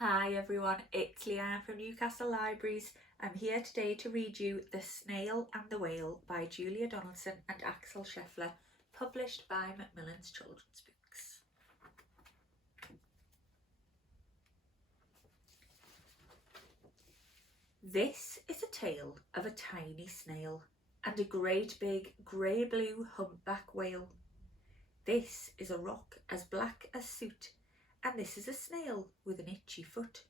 Hi everyone, it's Leanne from Newcastle Libraries. I'm here today to read you The Snail and the Whale by Julia Donaldson and Axel Scheffler, published by Macmillan's Children's Books. This is a tale of a tiny snail and a great big grey-blue humpback whale. This is a rock as black as soot, and this is a snail with an itchy foot.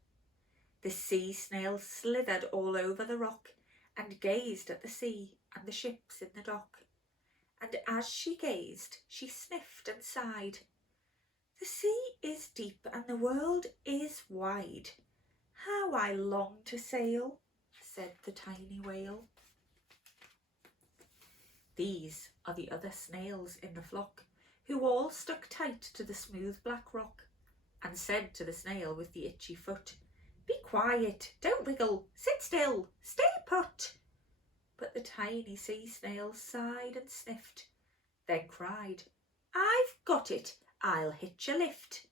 The sea snail slithered all over the rock and gazed at the sea and the ships in the dock. And as she gazed, she sniffed and sighed. The sea is deep and the world is wide. How I long to sail, said the tiny whale. These are the other snails in the flock, who all stuck tight to the smooth black rock, and said to the snail with the itchy foot, "Be quiet, don't wriggle, sit still, stay put." But the tiny sea snail sighed and sniffed, then cried, "I've got it, I'll hitch a lift."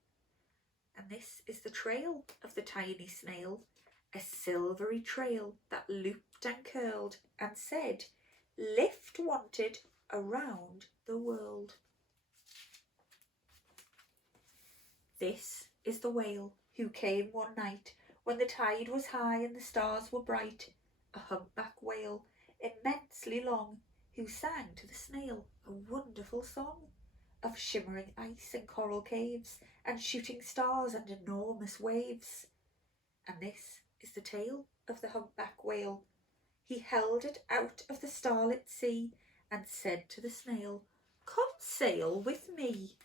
And this is the trail of the tiny snail, a silvery trail that looped and curled and said, "Lift wanted around the world." This is the whale who came one night when the tide was high and the stars were bright, a humpback whale, immensely long, who sang to the snail a wonderful song of shimmering ice and coral caves and shooting stars and enormous waves. And this is the tale of the humpback whale. He held it out of the starlit sea and said to the snail, "Come sail with me."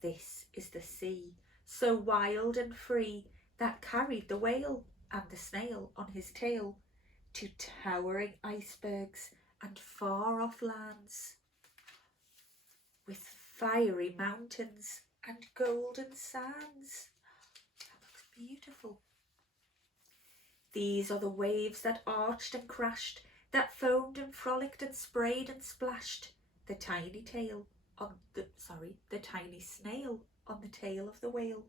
This is the sea, so wild and free, that carried the whale and the snail on his tail to towering icebergs and far-off lands, with fiery mountains and golden sands. That looks beautiful. These are the waves that arched and crashed, that foamed and frolicked and sprayed and splashed the tiny snail on the tail of the whale.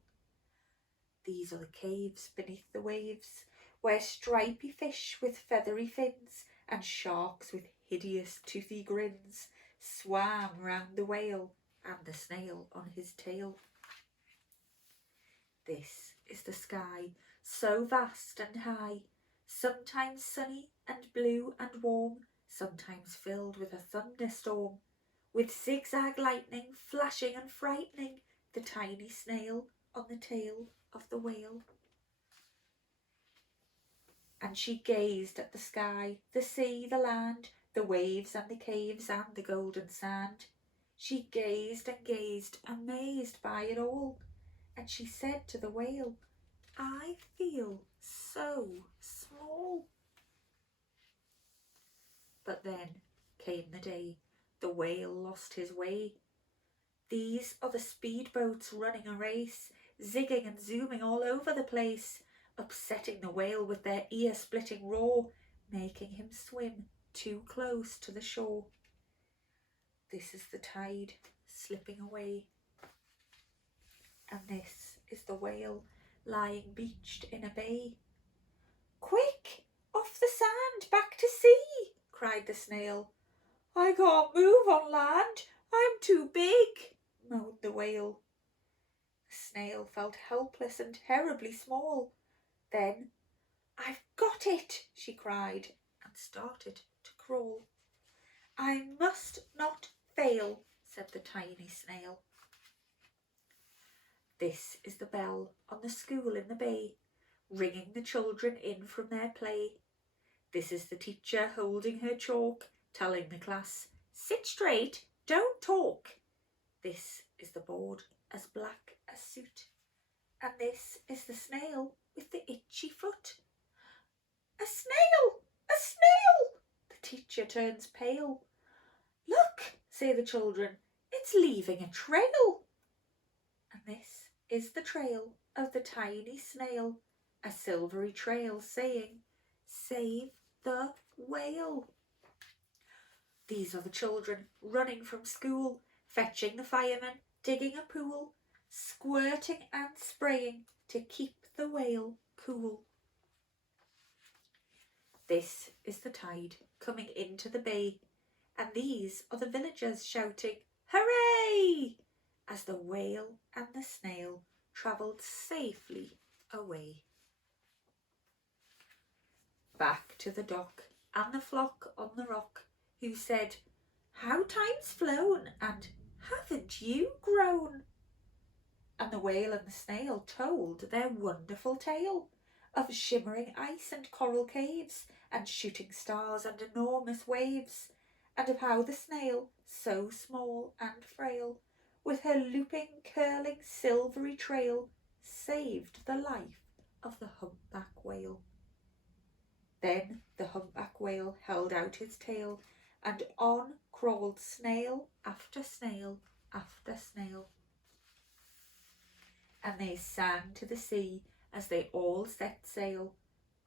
These are the caves beneath the waves, where stripy fish with feathery fins and sharks with hideous toothy grins swam round the whale and the snail on his tail. This is the sky, so vast and high, sometimes sunny and blue and warm, sometimes filled with a thunderstorm, with zigzag lightning flashing and frightening the tiny snail on the tail of the whale. And she gazed at the sky, the sea, the land, the waves and the caves and the golden sand. She gazed and gazed, amazed by it all, and she said to the whale, "I feel so small." But then came the day the whale lost his way. These are the speedboats running a race, zigging and zooming all over the place, upsetting the whale with their ear-splitting roar, making him swim too close to the shore. This is the tide slipping away, and this is the whale lying beached in a bay. "Quick, off the sand, back to sea," cried the snail. "I can't move on land, I'm too big," moaned the whale. The snail felt helpless and terribly small. Then, "I've got it," she cried, and started to crawl. "I must not fail," said the tiny snail. This is the bell on the school in the bay, ringing the children in from their play. This is the teacher holding her chalk, telling the class, "Sit straight, don't talk." This is the board as black as soot, and this is the snail with the itchy foot. "A snail! A snail!" The teacher turns pale. "Look," say the children, "it's leaving a trail." And this is the trail of the tiny snail, a silvery trail saying, "Save the whale." These are the children running from school, fetching the firemen, digging a pool, squirting and spraying to keep the whale cool. This is the tide coming into the bay, and these are the villagers shouting, "Hooray!" as the whale and the snail travelled safely away. Back to the dock and the flock on the rock, who said, "How time's flown, and haven't you grown?" And the whale and the snail told their wonderful tale of shimmering ice and coral caves, and shooting stars and enormous waves, and of how the snail, so small and frail, with her looping, curling, silvery trail, saved the life of the humpback whale. Then the humpback whale held out his tail, and on crawled snail after snail after snail. And they sang to the sea as they all set sail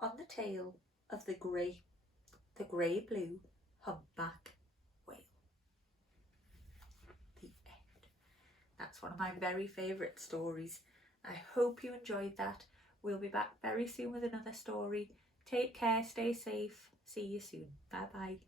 on the tail of the grey-blue humpback whale. The end. That's one of my very favourite stories. I hope you enjoyed that. We'll be back very soon with another story. Take care, stay safe. See you soon. Bye bye.